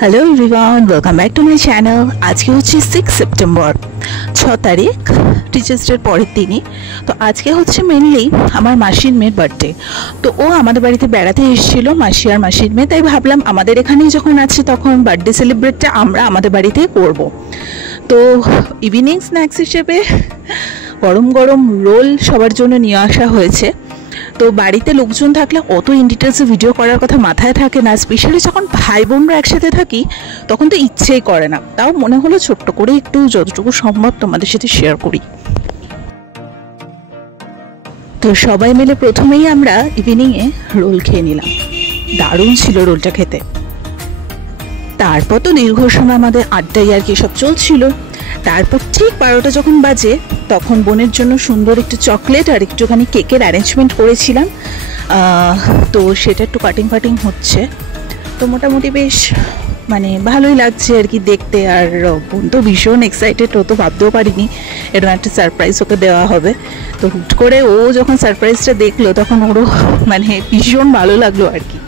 Hello everyone, welcome back to my channel. আজকে হচ্ছে 6 September, 6 তারিখ, টিচার্স ডের পরের দিনই। তো আজকে হচ্ছে মেনলি আমার মাসির মেয়ের বার্থডে। তো ও আমাদের বাড়িতে বেড়াতে এসেছিলো, মাসি আর মাসির মেয়ে। তাই ভাবলাম আমাদের এখানেই যখন আছে তখন বার্থডে সেলিব্রেটটা আমরা আমাদের বাড়িতেই করব। তো ইভিনিং স্ন্যাক্স হিসেবে গরম গরম রোল সবার জন্য নিয়ে আসা হয়েছে। তো বাড়িতে লোকজন থাকলে অত ইন ডিটেলসে ভিডিও করার কথা মাথায় থাকে না, স্পেশালি যখন ভাই বোনরা একসাথে থাকি তখন তো ইচ্ছেই করে না। তাও মনে হলো ছোট্ট করে একটু যতটুকু সম্ভব তোমাদের সাথে শেয়ার করি। তো সবাই মিলে প্রথমেই আমরা ইভিনিংয়ে রোল খেয়ে নিলাম। দারুণ ছিল রোলটা খেতে। তারপর তো দীর্ঘ সময় আমাদের আড্ডাই আর কি সব চলছিল। তারপর ঠিক 12টা যখন বাজে তখন বোনের জন্য সুন্দর একটু চকলেট আর একটুখানি কেকের অ্যারেঞ্জমেন্ট করেছিলাম। তো সেটা একটু কাটিং হচ্ছে। তো মোটামুটি বেশ ভালোই লাগছে আর কি দেখতে। আর বোন তো ভীষণ এক্সাইটেড, ও তো ভাবতেও পারিনি এরকম একটা সারপ্রাইজ ওকে দেওয়া হবে। তো হুট করে ও যখন সারপ্রাইজটা দেখলো তখন ওরও ভীষণ ভালো লাগলো আর কি।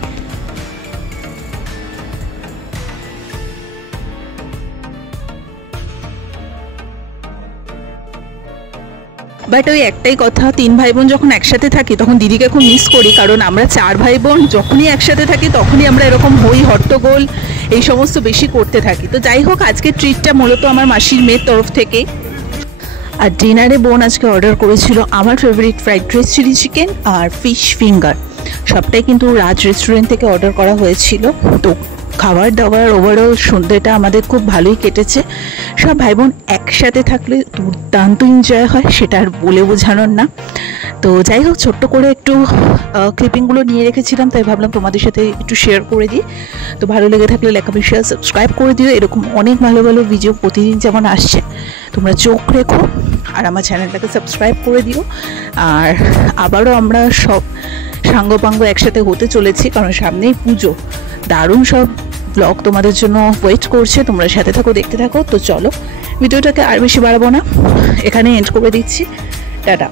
বাট ওই একটাই কথা, 3 ভাই বোন যখন একসাথে থাকি তখন দিদিকে খুব মিস করি, কারণ আমরা 4 ভাই বোন যখনই একসাথে থাকি তখনই আমরা এরকম হই হট্টগোল এই সমস্ত বেশি করতে থাকি। তো যাই হোক, আজকে ট্রিটটা মূলত আমার মাসির মেয়ের তরফ থেকে। আর ডিনারে বোন আজকে অর্ডার করেছিল আমার favourite fried rice, chilli chicken আর ফিশ ফিঙ্গার। সবটাই কিন্তু রাজ রেস্টুরেন্ট থেকে অর্ডার করা হয়েছিল। তো খাবার দাবার ওভারঅল সন্ধ্যেটা আমাদের খুব ভালোই কেটেছে। সব ভাই বোন একসাথে থাকলে দুর্দান্ত এনজয় হয়, সেটা আর বলে বোঝানোর না। তো যাই হোক, ছোট্ট করে একটু ক্লিপিংগুলো নিয়ে রেখেছিলাম, তাই ভাবলাম তোমাদের সাথে একটু শেয়ার করে দিই। তো ভালো লেগে থাকলে লাইক কমেন্ট শেয়ার সাবস্ক্রাইব করে দিও। এরকম অনেক ভালো ভালো ভিডিও প্রতিদিন যেমন আসছে তোমরা চোখ রেখো আর আমার চ্যানেলটাকে সাবস্ক্রাইব করে দিও। আর আবারও আমরা সব সাঙ্গপাঙ্গ একসাথে হতে চলেছি, কারণ সামনেই পুজো। দারুণ সব ব্লগ তোমাদের জন্য ওয়েট করছে, তোমরা সাথে থাকো, দেখতে থাকো। তো চলো, ভিডিওটাকে আর বেশি বাড়াবো না, এখানে এন্ড করে দিচ্ছি। টাটা।